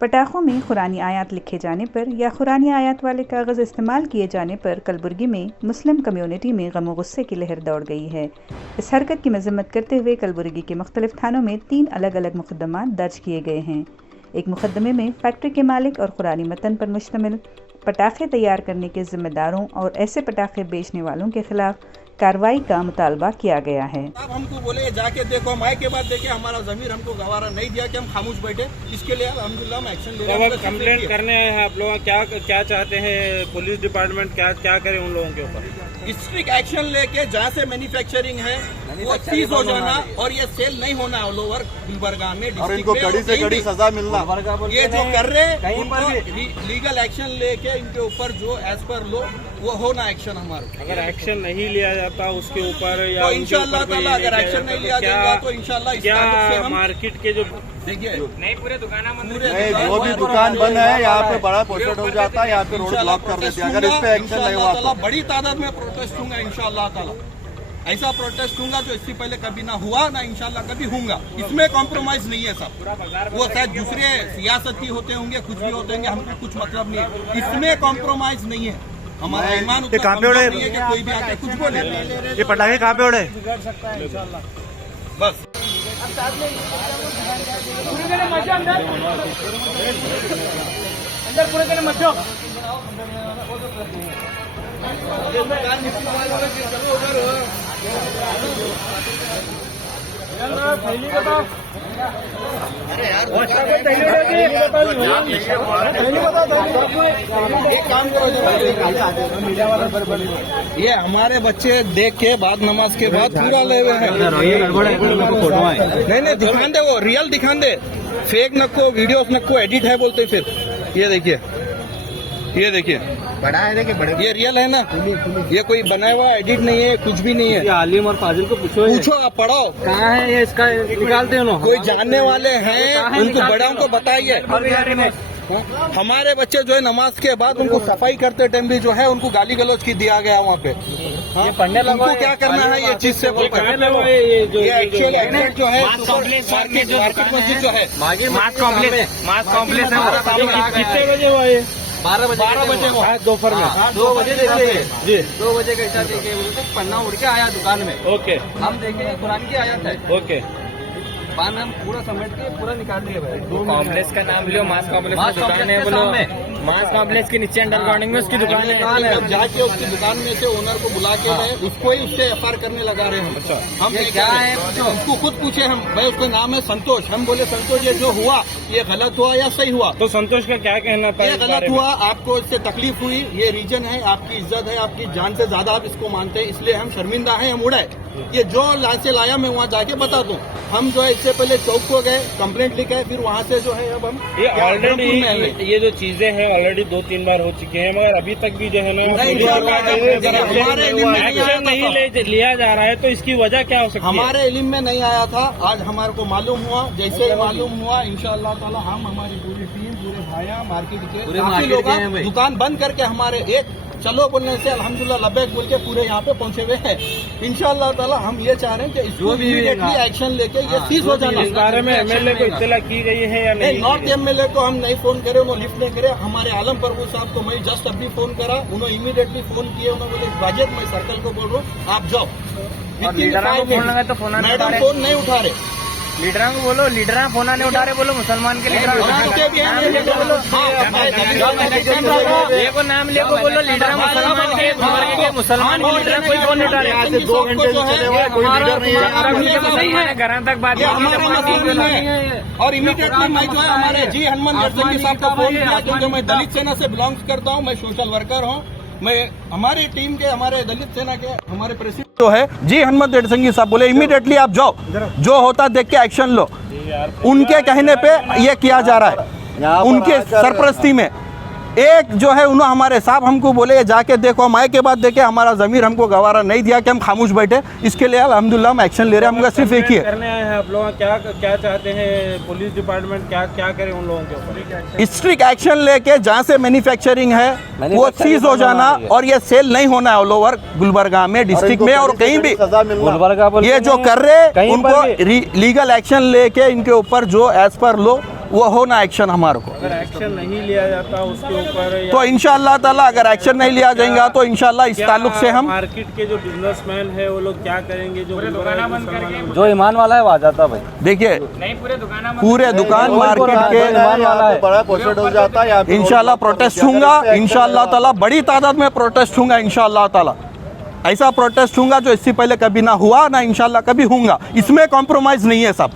पटाखों में कुरानी आयत लिखे जाने पर या कुरानी आयत वाले कागज़ इस्तेमाल किए जाने पर कलबुर्गी में मुस्लिम कम्युनिटी में गम और गुस्से की लहर दौड़ गई है। इस हरकत की मजम्मत करते हुए कलबुर्गी के मुख्तलिफ थानों में 3 अलग अलग मुकदमात दर्ज किए गए हैं। एक मुकदमे में फैक्ट्री के मालिक और कुरानी मतन पर मुश्तमिल पटाखे तैयार करने के जिम्मेदारों और ऐसे पटाखे बेचने वालों के खिलाफ कार्रवाई का मुतालबा किया गया है। आप हमको बोले जाके देखो, हम आए के बाद देखे, हमारा ज़मीर हमको गवारा नहीं दिया कि हम खामोश बैठे। इसके लिए अल्हम्दुलिल्लाह हम एक्शन ले रहे हैं। कंप्लेंट करने आए हैं आप लोग, क्या चाहते हैं पुलिस डिपार्टमेंट क्या करे उन लोगों के ऊपर? स्ट्रिक्ट एक्शन लेके जहाँ से मैन्युफैक्चरिंग है वो सीज हो जाना और ये सेल नहीं होना ऑल ओवर गुलबर्गा में, और इनको कड़ी से कड़ी सजा मिलना। ये जो कर रहे उनको लीगल एक्शन लेके इनके ऊपर जो एज पर लो वो होना एक्शन हमारा। अगर एक्शन नहीं लिया जाता उसके ऊपर या तो इंशाअल्लाह ताला अगर एक्शन नहीं लिया जाएगा तो इंशाअल्लाह क्या मार्केट के जो देखिए नहीं पूरे दुकान जो भी दुकान बंद है यहाँ पे बड़ा पोस्टर हो जाता है, यहाँ पे रोड ब्लॉक कर देते हैं। अगर इस पे एक्शन नहीं हुआ तो बड़ी तादाद में प्रोटेस्ट होगा इंशाअल्लाह ताला। ऐसा प्रोटेस्ट होगा जो इससे पहले कभी ना हुआ ना इंशाअल्लाह कभी होगा। इसमें कॉम्प्रोमाइज नहीं है सब। वो शायद दूसरे सियासती होते होंगे, कुछ भी होते होंगे, हमको कुछ मतलब नहीं है। इसमें कॉम्प्रोमाइज नहीं है। हमारा ईमान उतना कमजोर नहीं है कि कोई भी आके कुछ बोले। ये पटाखे कहाँ पे उड़े? बस अंदर पूरे देने मत जाओ। ये हमारे बच्चे देख के बाद नमाज के बाद पूरा ले हुए हैं। नहीं दिखान दे, वो रियल दिखान दे, फेक नको वीडियो नको एडिट है बोलते। फिर ये देखिए बड़ा है, देखिए बड़े ये रियल है ना, ये कोई बना हुआ एडिट नहीं है, कुछ भी नहीं है। आलिम और फाजिल को पूछो आप, पढ़ो कहाँ है ये, इसका निकालते हैं। कोई जानने वाले हैं उनको बड़ों को बताइए। हमारे बच्चे जो है नमाज के बाद उनको सफाई करते टाइम भी जो है उनको गाली गलौज की दिया गया वहाँ पे। ये पढ़ने उनको क्या करना है ये चीज से बोलकर ये एक्चुअल एक्ट जो है मार्केट मस्जिद जो है मास कॉम्प्लेक्स है। कितने बजे हुआ ये? 12 बजे दोपहर में 2 बजे देखिए जी, 2 बजे कैसा देखिए, तो पन्ना उड़ के आया दुकान में। ओके, हम देखे कुरान की आयत है। ओके, पान हम पूरा समेट के पूरा निकाल दिए भाई। कॉम्प्लेक्स का नाम लियो, मास कॉम्प्लेक्स की दुकान है बोलो। मास कॉम्प्लेक्स के नीचे अंडरग्राउंडिंग में उसकी दुकान है। हम जाके उसकी दुकान में से ओनर को बुला के उसको ही उससे एफआईआर करने लगा रहे हैं। अच्छा, हम क्या है उसको खुद पूछे हम, भाई उसका नाम है संतोष। हम बोले संतोष ये जो हुआ ये गलत हुआ या सही हुआ? तो संतोष का क्या कहना था? ये गलत हुआ, आपको इससे तकलीफ हुई, ये रीजन है, आपकी इज्जत है, आपकी जान से ज्यादा आप इसको मानते हैं, इसलिए हम शर्मिंदा हैं, हम उड़ाए। ये जो से लाया मैं वहाँ जाके बता दूं। हम जो है इससे पहले चौक को गए, कंप्लेंट लिखे, फिर वहाँ से जो है अब हम ये ऑलरेडी ये जो चीजें हैं ऑलरेडी 2-3 बार हो चुकी हैं, मगर अभी तक भी जो है ना एक्शन नहीं लिया जा रहा है। तो इसकी वजह क्या हो सकती है? हमारे इल्म में नहीं आया था, आज हमारे को मालूम हुआ। जैसे मालूम हुआ इंशाअल्लाह ताला हम हमारी पूरी टीम, पूरे भाइयां मार्केट के काफी लोग दुकान बंद करके हमारे एक चलो बोलने से अल्हम्दुलिल्लाह लब्बैक बोल के पूरे यहाँ पे पहुँचे हुए हैं। इंशाअल्लाह ताला हम ये चाह रहे हैं कि इसको इमीडिएटली एक्शन लेके ये सीज हो जाना। इस बारे में एमएलए को इत्तला की गई है या नहीं? नॉर्थ एमएलए को हम नहीं फोन करे, उन्होंने लिफ्ट नहीं करे। हमारे आलम प्रभु साहब को मैं जस्ट अभी फोन करा, उन्होंने इमीडिएटली फोन किए। उन्होंने बोले बजट मैं सर्कल को बोल रहा हूँ आप जाओ। मैडम फोन नहीं उठा रहे, लीडर को बोलो, लीडर फोन नहीं उठा रहे, बोलो मुसलमान के लीडर को नाम ले को बोलो, लीडर मुसलमान के मुसलमान के लीडर कोई फोन नहीं उठा रहे। 2 घंटे कोई लीडर नहीं है। घर तक बात और इमीडिएटली मैं जो है हमारे जी हनुमान सिंह साहब को फोन किया, क्योंकि मैं दलित सेना से बिलोंग करता हूँ, मैं सोशल वर्कर हूँ। मैं हमारी टीम के, हमारे दलित सेना के हमारे प्रेसिडेंट जो है जी हनुमान सिंह साहब बोले इमीडिएटली आप जाओ, जो होता देख के एक्शन लो। उनके कहने पे ये किया जा रहा है, उनके सरपरस्ती में। एक जो है उन्होंने हमारे साहब हमको बोले जाके देखो, हम आए के बाद देखे, हमारा ज़मीर हमको गवारा नहीं दिया कि हम खामोश बैठे। इसके लिए अल्हम्दुलिल्लाह हम एक्शन ले रहे हैं। हमका सिर्फ एक ही है करने आए हैं आप लोग, क्या चाहते हैं पुलिस डिपार्टमेंट क्या करे उन लोगों के ऊपर? स्ट्रिक्ट एक्शन लेके जहाँ से मैन्युफैक्चरिंग है वो सीज हो जाना और ये सेल नहीं होना है ऑल ओवर गुलबर्गा में, डिस्ट्रिक्ट में और कहीं भी। ये जो कर रहे उनको लीगल एक्शन लेके इनके ऊपर जो एज पर लो वो होना एक्शन हमारे को। अगर एक्शन नहीं लिया जाता उसके ऊपर तो इंशाअल्लाह ताला अगर एक्शन नहीं लिया जाएगा तो इंशाअल्लाह इस ताल्लुक से हम मार्केट के जो बिजनेसमैन है वो लोग क्या करेंगे? जो ईमान वाला है वो आ जाता भाई। देखिए पूरे दुकान मार्केट के ईमान वाला है, बड़ा पोस्टर हो जाता है। इंशाअल्लाह प्रोटेस्ट होगा, इंशाअल्लाह ताला बड़ी तादाद में प्रोटेस्ट होगा इंशाअल्लाह ताला। ऐसा प्रोटेस्ट होगा जो इससे पहले कभी ना हुआ ना इंशाअल्लाह कभी होगा। इसमें कॉम्प्रोमाइज नहीं है सब।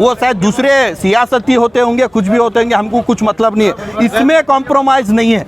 वो शायद दूसरे सियासती होते होंगे, कुछ भी होते होंगे, हमको कुछ मतलब नहीं है। इसमें कॉम्प्रोमाइज नहीं है।